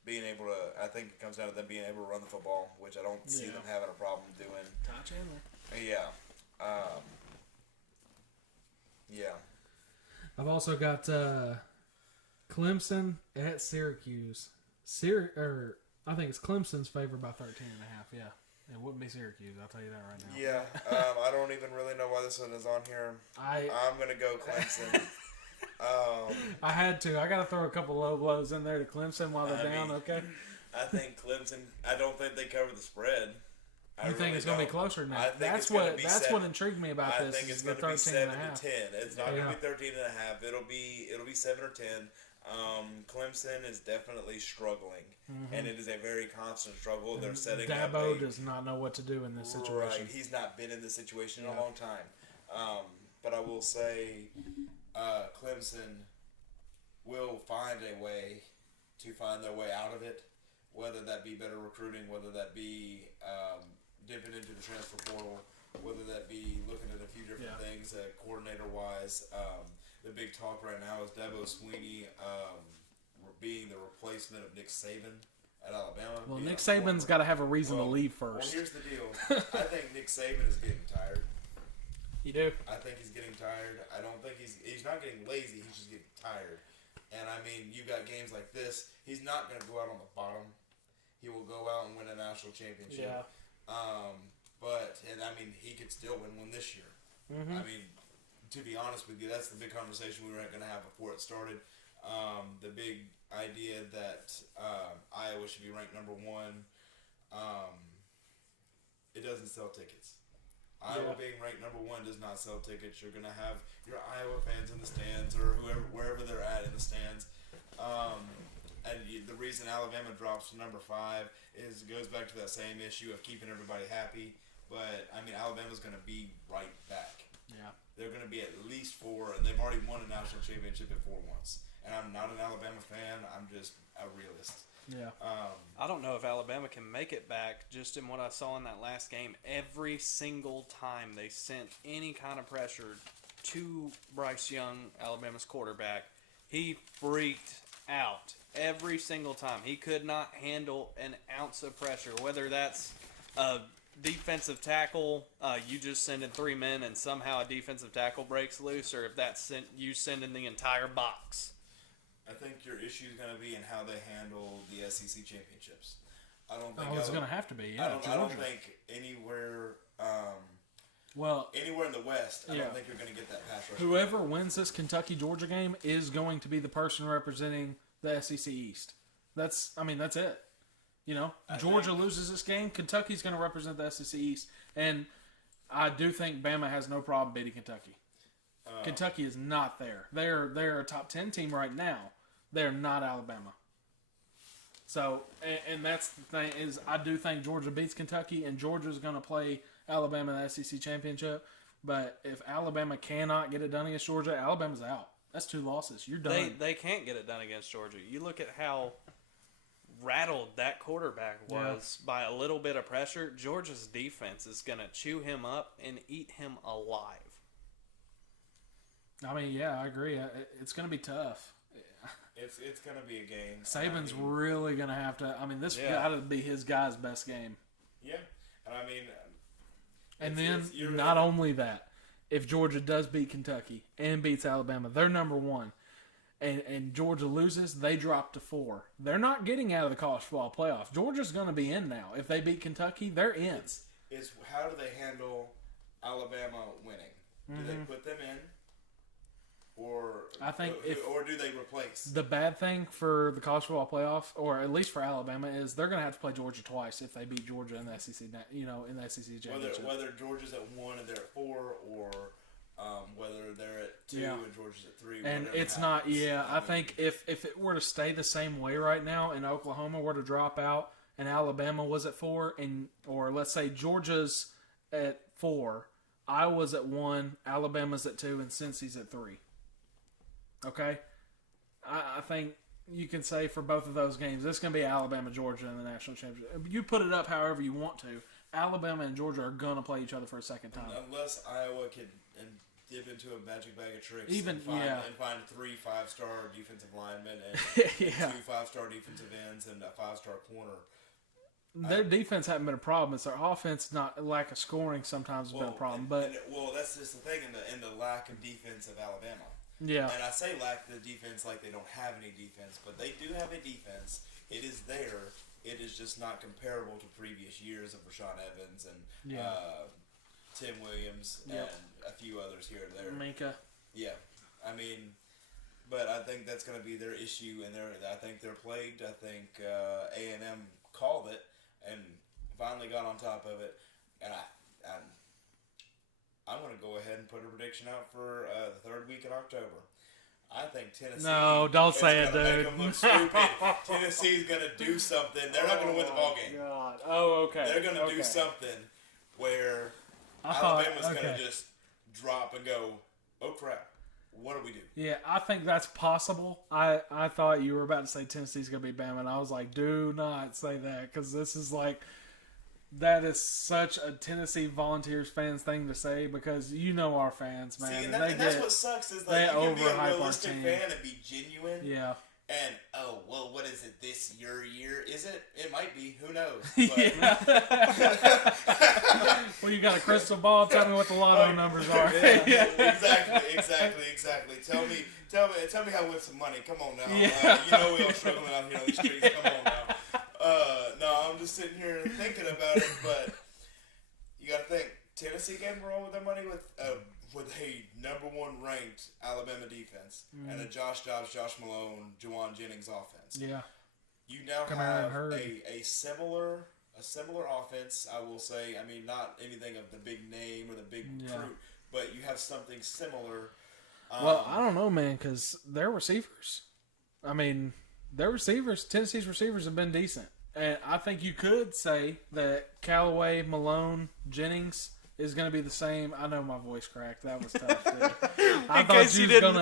being able to. I think it comes down to them being able to run the football, which I don't see them having a problem doing. Ty Chandler. Yeah. Yeah. I've also got Clemson at Syracuse. I think it's Clemson's favored by 13.5. Yeah, it wouldn't be Syracuse. I'll tell you that right now. Yeah. I don't even really know why this one is on here. I'm gonna go Clemson. I had to. I got to throw a couple low blows in there to Clemson while they're down. Okay. I think Clemson. I don't think they cover the spread. You think it's going to be closer than that? I think That's what intrigued me about this. I think it's going to be 7 and a half. to 10. It's not going to be 13.5. It'll be 7 or 10. Clemson is definitely struggling, and it is a very constant struggle. They're setting up. Dabo does not know what to do in this situation. Right, he's not been in this situation in a long time. But I will say, Clemson will find a way to find their way out of it, whether that be better recruiting, whether that be dipping into the transfer portal, whether that be looking at a few different things coordinator-wise. The big talk right now is Dabo Sweeney being the replacement of Nick Saban at Alabama. Well, Nick Saban's got to have a reason to leave first. Well, here's the deal. I think Nick Saban is getting tired. You do? I think he's getting tired. I don't think he's not getting lazy. He's just getting tired. And, I mean, you got games like this. He's not going to go out on the bottom. He will go out and win a national championship. Yeah. He could still win one this year. I mean, to be honest with you, that's the big conversation we were going to have before it started. The big idea that Iowa should be ranked number 1. It doesn't sell tickets. Iowa being ranked number 1 does not sell tickets. You're going to have your Iowa fans in the stands or wherever they're at in the stands. The reason Alabama drops to number 5 is it goes back to that same issue of keeping everybody happy. But, I mean, Alabama's going to be right back. Yeah. They're going to be at least 4, and they've already won a national championship at 4 once. And I'm not an Alabama fan. I'm just a realist. Yeah. I don't know if Alabama can make it back. Just in what I saw in that last game, every single time they sent any kind of pressure to Bryce Young, Alabama's quarterback, he freaked out every single time. He could not handle an ounce of pressure, whether that's a defensive tackle, you just send in 3 men and somehow a defensive tackle breaks loose, or if that's you sending the entire box. I think your issue is going to be in how they handle the SEC championships. I don't think it's going to have to be. Yeah, I don't think anywhere. Anywhere in the West, I don't think you're going to get that pass rush. Whoever wins this Kentucky-Georgia game is going to be the person representing the SEC East. That's it. You know, Georgia loses this game, Kentucky's going to represent the SEC East, and I do think Bama has no problem beating Kentucky. Kentucky is not there. They're a top 10 team right now. They're not Alabama. So, and that's the thing is, I do think Georgia beats Kentucky, and Georgia's going to play Alabama in the SEC championship. But if Alabama cannot get it done against Georgia, Alabama's out. That's 2 losses. You're done. They can't get it done against Georgia. You look at how rattled that quarterback was by a little bit of pressure, Georgia's defense is going to chew him up and eat him alive. I mean, yeah, I agree. It's going to be tough. It's going to be a game. Saban's really going to have to. I mean, this got to be his guy's best game. Yeah, and I mean, and then not only that, if Georgia does beat Kentucky and beats Alabama, they're number one. And Georgia loses, they drop to 4. They're not getting out of the college football playoff. Georgia's going to be in now. If they beat Kentucky, they're in. It's how do they handle Alabama winning? Do they put them in? Or I think or do they replace? The bad thing for the college football playoff, or at least for Alabama, is they're going to have to play Georgia twice if they beat Georgia in the SEC. In the SEC championship. Whether Georgia's at 1 and they're at 4, or whether they're at 2 and Georgia's at 3. And it's not. Yeah, I think if it were to stay the same way right now, and Oklahoma were to drop out, and Alabama was at 4, or let's say Georgia's at 4, Iowa's at 1, Alabama's at 2, and Cincy's at 3. Okay, I think you can say for both of those games, it's going to be Alabama, Georgia in the national championship. You put it up however you want to. Alabama and Georgia are going to play each other for a second time. Unless Iowa can dip into a magic bag of tricks and find 3 5-star defensive linemen and 2 5-star defensive ends and a 5-star corner. Their defense hasn't been a problem. It's their offense, not lack of scoring sometimes has been a problem. That's just the thing in the lack of defense of Alabama. Yeah. And I say lack the defense like they don't have any defense, but they do have a defense. It is there. It is just not comparable to previous years of Rashaan Evans and Tim Williams and a few others here and there. Minka. Yeah. I mean, but I think that's going to be their issue, and I think they're plagued. I think A&M called it and finally got on top of it. And I'm going to go ahead and put a prediction out for the 3rd week in October. I think Tennessee. No, don't say it, dude. Make them look stupid. Tennessee's going to do something. They're not going to win the ball game. God. Oh, okay. They're going to do something where Alabama's going to just drop and go, oh crap, what do we do? Yeah, I think that's possible. I thought you were about to say Tennessee's going to be Bama, and I was like, do not say that, because this is like. That is such a Tennessee Volunteers fans thing to say, because you know our fans, man. See, and that's what sucks is like you can be a realistic fan and be genuine. Yeah. And what is it? This your year? Is it? It might be. Who knows? Well, you got a crystal ball. Tell me what the lotto numbers are. Yeah. Exactly. Tell me how to win some money. Come on now. Yeah. You know we all struggling out here on these streets. Come on now. No, I'm just sitting here thinking about it, but you got to think Tennessee came roll with their money with a number 1 ranked Alabama defense and a Josh Dobbs, Josh Malone, Juwan Jennings offense. Yeah. You now have a similar offense. I will say. I mean, not anything of the big name or the big recruit, but you have something similar. Well, I don't know, man, because their receivers. I mean, Tennessee's receivers have been decent. And I think you could say that Callaway, Malone, Jennings is going to be the same. I know my voice cracked. That was tough, dude. In case you didn't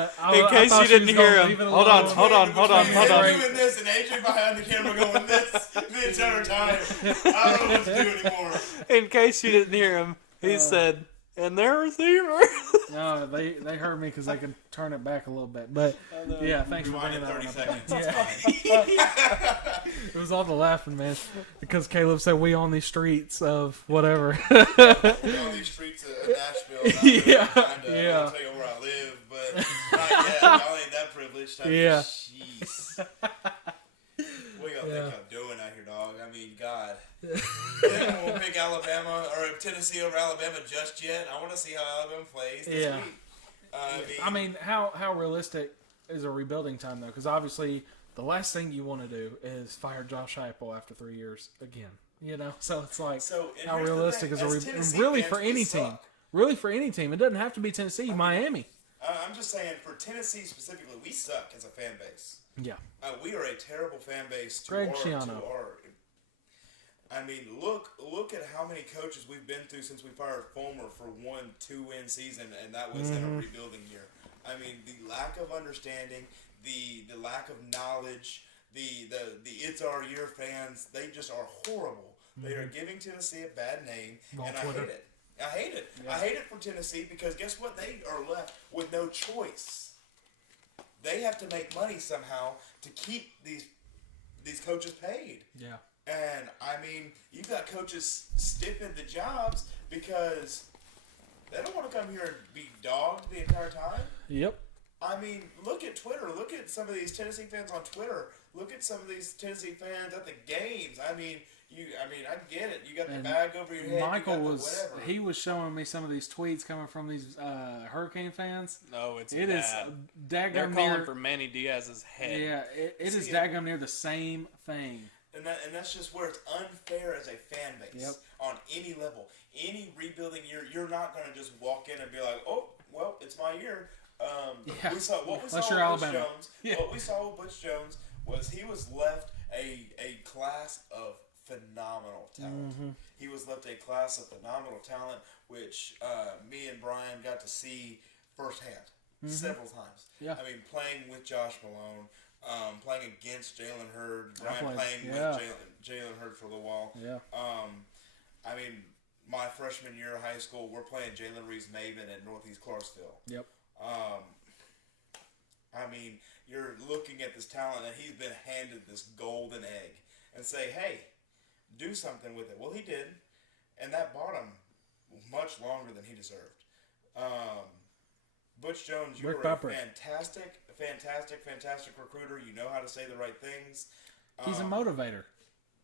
hear him. Hold on. I'm doing this, and Adrian behind the camera going this the entire time. I don't know what to do anymore. In case you didn't hear him, he said, and their receiver. No, they heard me because they can turn it back a little bit. But yeah, thanks for bringing that 30 up. seconds. Yeah. It was all the laughing, man, because Caleb said we on these streets of whatever. We on these streets of Nashville. Yeah. I'll tell you where I live, but not yet. Y'all ain't that privileged. I mean, jeez. What y'all think y'all doing out here, dog? I mean, God. I won't pick Alabama or Tennessee over Alabama just yet. I want to see how Alabama plays this week. I mean, how realistic is a rebuilding time, though? Because obviously the last thing you want to do is fire Josh Heupel after 3 years again. You know? So it's like, how realistic is a rebuilding? Really, for any team. Really, for any team. It doesn't have to be Tennessee, Miami. I'm just saying, for Tennessee specifically, we suck as a fan base. Yeah. We are a terrible fan base to Greg our Schiano. I mean, look at how many coaches we've been through since we fired Fulmer for 1-2 win season, and that was in a rebuilding year. I mean, the lack of understanding, the lack of knowledge, the It's Our Year fans, they just are horrible. They are giving Tennessee a bad name, and I hate it. I hate it. Yeah. I hate it for Tennessee because guess what? They are left with no choice. They have to make money somehow to keep these coaches paid. Yeah. And, I mean, you've got coaches stiffing the jobs because they don't want to come here and be dogged the entire time. Yep. I mean, look at Twitter. Look at some of these Tennessee fans on Twitter. Look at some of these Tennessee fans at the games. I mean, I get it. You got the bag over your head. Michael was showing me some of these tweets coming from these Hurricane fans. No, it's it bad. Is daggum They're calling for Manny Diaz's head. Yeah, it is daggum near the same thing. And that's just where it's unfair as a fan base on any level. Any rebuilding year, you're not going to just walk in and be like, oh, well, it's my year. We saw what we saw with Butch Jones. Yeah. What we saw with Butch Jones was he was left a class of phenomenal talent. Mm-hmm. He was left a class of phenomenal talent, which me and Brian got to see firsthand several times. Yeah. I mean, playing with Josh Malone. Playing against Jalen Hurd, Brian playing with Jalen Hurd for a little while. Yeah. I mean, my freshman year of high school, we're playing Jalen Reeves-Maven at Northeast Clarksville. Yep. I mean, you're looking at this talent, and he's been handed this golden egg, and say, hey, do something with it. Well, he did, and that bought him much longer than he deserved. Butch Jones, you're a fantastic recruiter. You know how to say the right things. He's a motivator.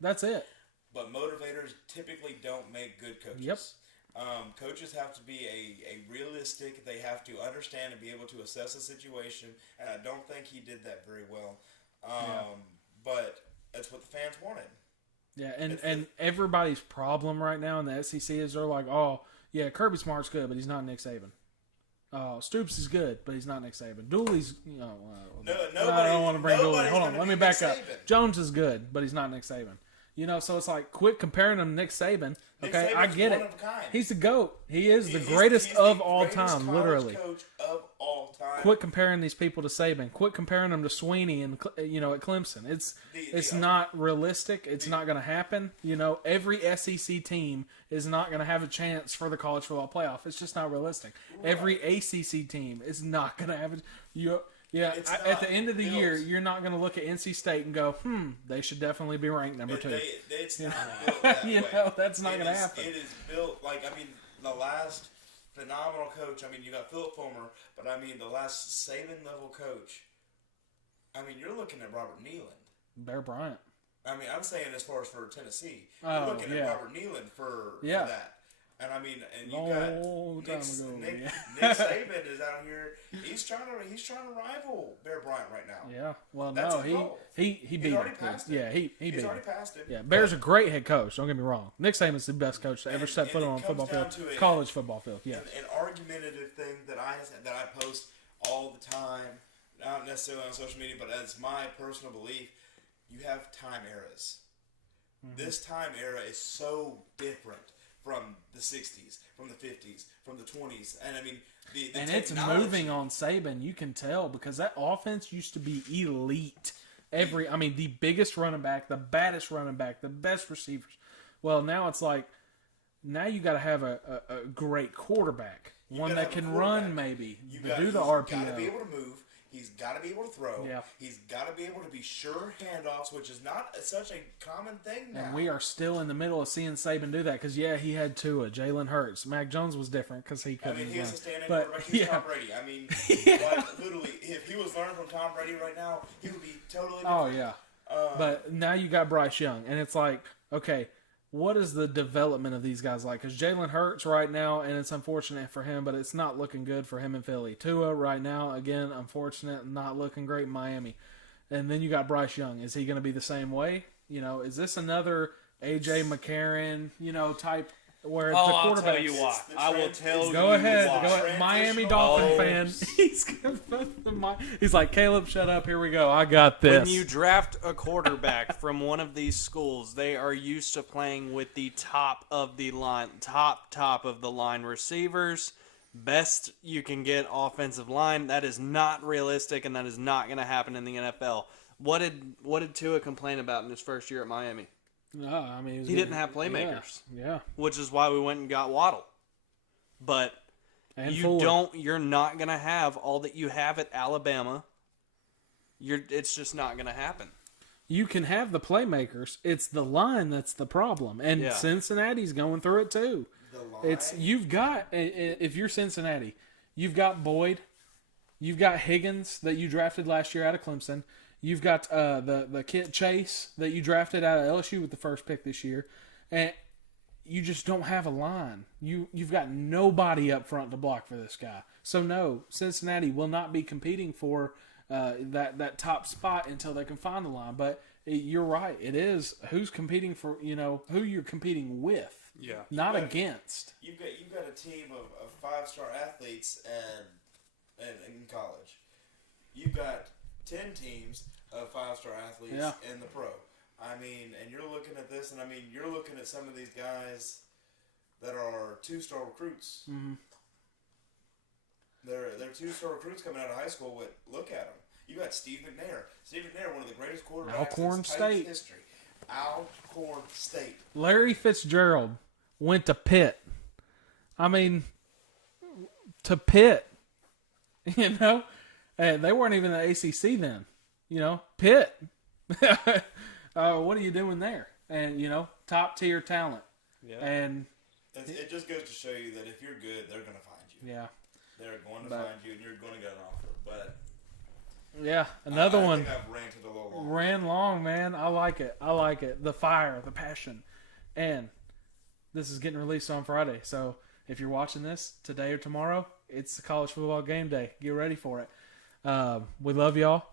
That's it. But motivators typically don't make good coaches. Yep. Coaches have to be a realistic. They have to understand and be able to assess a situation. And I don't think he did that very well. But that's what the fans wanted. Yeah, and everybody's problem right now in the SEC is they're like, oh, yeah, Kirby Smart's good, but he's not Nick Saban. Stoops is good, but he's not Nick Saban. Dooley's, I don't want to bring Dooley. Hold on, let me back up. Jones is good, but he's not Nick Saban. So it's like, quit comparing him to Nick Saban. Okay, I get it. He's the GOAT. He is the greatest of all time, literally. Coach of all time. Quit comparing these people to Saban. Quit comparing them to Sweeney and at Clemson. It's not realistic. It's not going to happen. Every SEC team is not going to have a chance for the college football playoff. It's just not realistic. Right. Every ACC team is not going to have it. At the end of the year, you're not going to look at NC State and go, they should definitely be ranked number 2. It's not built that way. That's not going to happen. It is built the last phenomenal coach. You got Philip Fulmer, but the last Saban level coach. You're looking at Robert Neyland, Bear Bryant. I'm saying as far as for Tennessee, you're looking at Robert Neyland for that. And and you got Nick Saban is out here. He's trying to rival Bear Bryant right now. Yeah. Well, no, he beat him. Yeah, he beat him. He's already passed him. Yeah, Bear's a great head coach. Don't get me wrong. Nick Saban's the best coach to ever set foot on a football field, college football field. Yeah. An argumentative thing that I post all the time, not necessarily on social media, but as my personal belief, you have time eras. Mm-hmm. This time era is so different from the 60s, from the 50s, from the 20s. And the and it's moving on Saban. You can tell because that offense used to be elite. The biggest running back, the baddest running back, the best receivers. Well, now it's like, now you got to have a great quarterback. One that can run maybe. Do the RPO. He's got to be able to move. He's got to be able to throw. Yeah. He's got to be able to be sure handoffs, which is not such a common thing now. And we are still in the middle of seeing Saban do that because, he had Tua, Jalen Hurts. Mac Jones was different because he couldn't. He was a stand-in quarterback. He was Tom Brady. Literally, if he was learning from Tom Brady right now, he would be totally different. Oh, yeah. But now you got Bryce Young, and it's like, okay, what is the development of these guys like? Because Jalen Hurts right now, and it's unfortunate for him, but it's not looking good for him in Philly. Tua right now, again, unfortunate, not looking great in Miami. And then you got Bryce Young. Is he going to be the same way? Is this another A.J. McCarron, type where the quarterback? I'll tell you what. I will tell you. Go ahead. Miami Dolphin fan. He's like, Caleb, shut up. Here we go. I got this. When you draft a quarterback from one of these schools, they are used to playing with the top of the line receivers. best you can get offensive line. That is not realistic, and that is not going to happen in the NFL. What did Tua complain about in his first year at Miami? No, I mean He didn't have playmakers. Yeah. Which is why we went and got Waddle. But And you're not going to have all that you have at Alabama. It's just not going to happen. You can have the playmakers. It's the line that's the problem. And Cincinnati's going through it too. You've got, if you're Cincinnati, you've got Boyd, you've got Higgins that you drafted last year out of Clemson. You've got the kid Chase that you drafted out of LSU with the first pick this year. And you just don't have a line. You've got nobody up front to block for this guy. So no, Cincinnati will not be competing for that top spot until they can find the line. But you're right. It is who's competing for, who you're competing with. Yeah. Not against. You've got a team of 5-star athletes and in college. You've got 10 teams of 5-star athletes in the pro. I mean, and you're looking at this, and I mean, you're looking at some of these guys that are 2-star recruits. Mm-hmm. They're 2-star recruits coming out of high school. Look at them. You got Steve McNair. Steve McNair, one of the greatest quarterbacks Alcorn in State history. Alcorn State. Larry Fitzgerald went to Pitt. I mean, to Pitt. And they weren't even the ACC then. Pitt. What are you doing there? And, top tier talent. Yeah. And it just goes to show you that if you're good, they're going to find you. Yeah. They're going to find you, and you're going to get an offer. But yeah, another I one. think I've ranted a little long. Ran long, man. I like it. The fire, the passion. And this is getting released on Friday. So if you're watching this today or tomorrow, it's the college football game day. Get ready for it. We love y'all.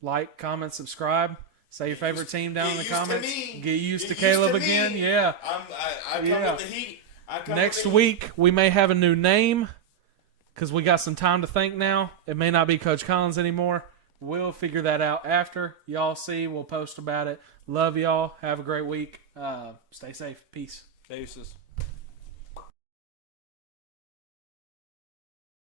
Like, comment, subscribe. Say your favorite team down in the comments. Get used to Caleb again. Yeah. I come with the heat. Next week, we may have a new name because we got some time to think now. It may not be Coach Collins anymore. We'll figure that out after. Y'all see. We'll post about it. Love y'all. Have a great week. Stay safe. Peace. Deuces.